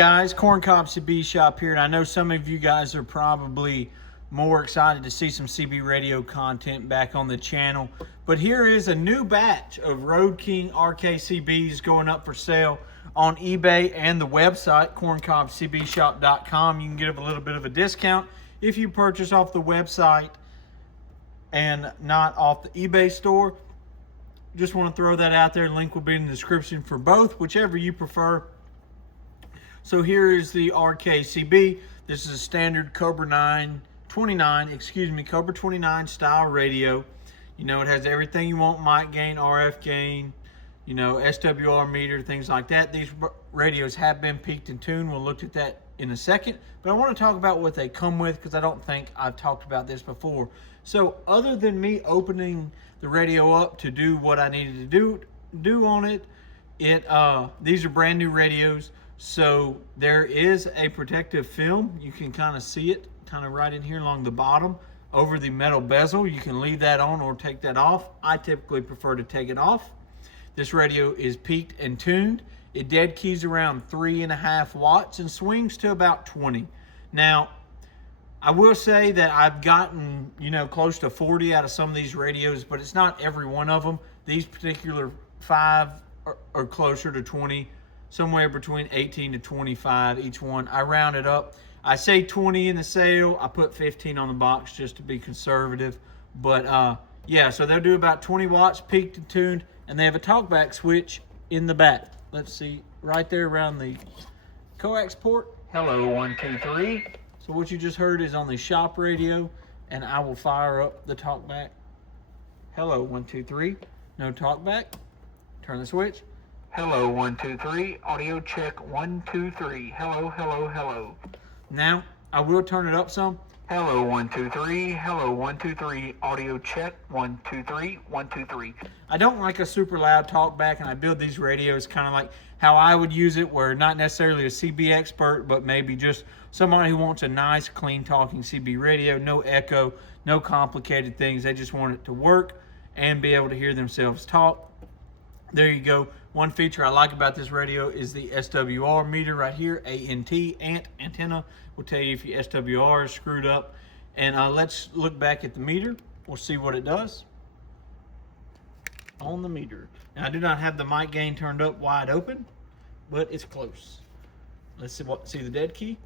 Guys, Corncob CB Shop here, and I know some of you guys are probably more excited to see some CB radio content back on the channel, but here is a new batch of Road King RKCBs going up for sale on eBay and the website corncobcbshop.com. You can get a little bit of a discount if you purchase off the website and not off the eBay store. Just want to throw that out there. Link will be in the description for both, whichever you prefer. So here is the RKCB. This is a standard Cobra 29 style radio. You know, it has everything you want: mic gain, RF gain, you know, SWR meter, things like that. These radios have been peaked and tuned. We'll look at that in a second. But I want to talk about what they come with, because I don't think I've talked about this before. So other than me opening the radio up to do what I needed to do on it, these are brand new radios. So there is a protective film. You can kind of see it kind of right in here along the bottom over the metal bezel. You can leave that on or take that off. I typically prefer to take it off. This radio is peaked and tuned. It dead keys around 3.5 watts and swings to about 20. Now, I will say that I've gotten, you know, close to 40 out of some of these radios, but it's not every one of them. These particular 5 are closer to 20. Somewhere between 18 to 25 each one. I round it up. I say 20 in the sale. I put 15 on the box just to be conservative. But yeah, so they'll do about 20 watts, peaked and tuned, and they have a talkback switch in the back. Let's see, right there around the coax port. Hello, 1, 2, 3. So what you just heard is on the shop radio, and I will fire up the talkback. Hello, 1, 2, 3. No talkback. Turn the switch. Hello, 1, 2, 3. Audio check, 1, 2, 3. Hello, hello, hello. Now, I will turn it up some. Hello, 1, 2, 3. Hello, 1, 2, 3. Audio check, 1, 2, 3. 1, 2, 3. I don't like a super loud talkback, and I build these radios kind of like how I would use it, where not necessarily a CB expert, but maybe just somebody who wants a nice, clean talking CB radio. No echo, no complicated things. They just want it to work and be able to hear themselves talk. There you go. One feature I like about this radio is the SWR meter right here. Antenna will tell you if your SWR is screwed up. And let's look back at the meter. We'll see what it does on the meter. Now, I do not have the mic gain turned up wide open, but it's close. Let's see the dead key.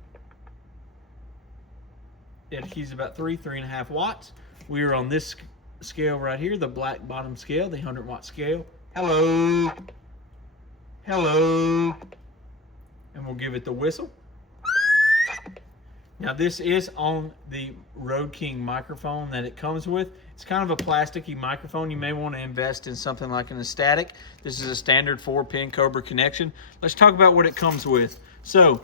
Dead key is about 3.5 watts. We are on this scale right here, the black bottom scale, the 100-watt scale. Hello. Hello. And we'll give it the whistle. Now, this is on the Road King microphone that it comes with. It's kind of a plasticky microphone. You may want to invest in something like an static. This is a standard 4-pin Cobra connection. Let's talk about what it comes with. So,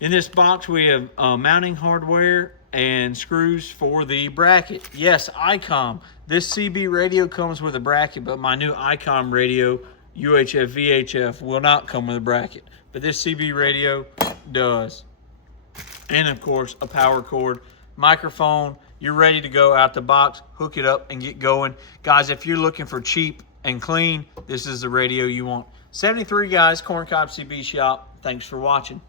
in this box, we have mounting hardware and screws for the bracket. Yes, ICOM. This CB radio comes with a bracket, but my new ICOM radio, UHF, VHF, will not come with a bracket. But this CB radio does. And of course, a power cord, microphone. You're ready to go out the box, hook it up, and get going. Guys, if you're looking for cheap and clean, this is the radio you want. 73 guys, Corncob CB Shop. Thanks for watching.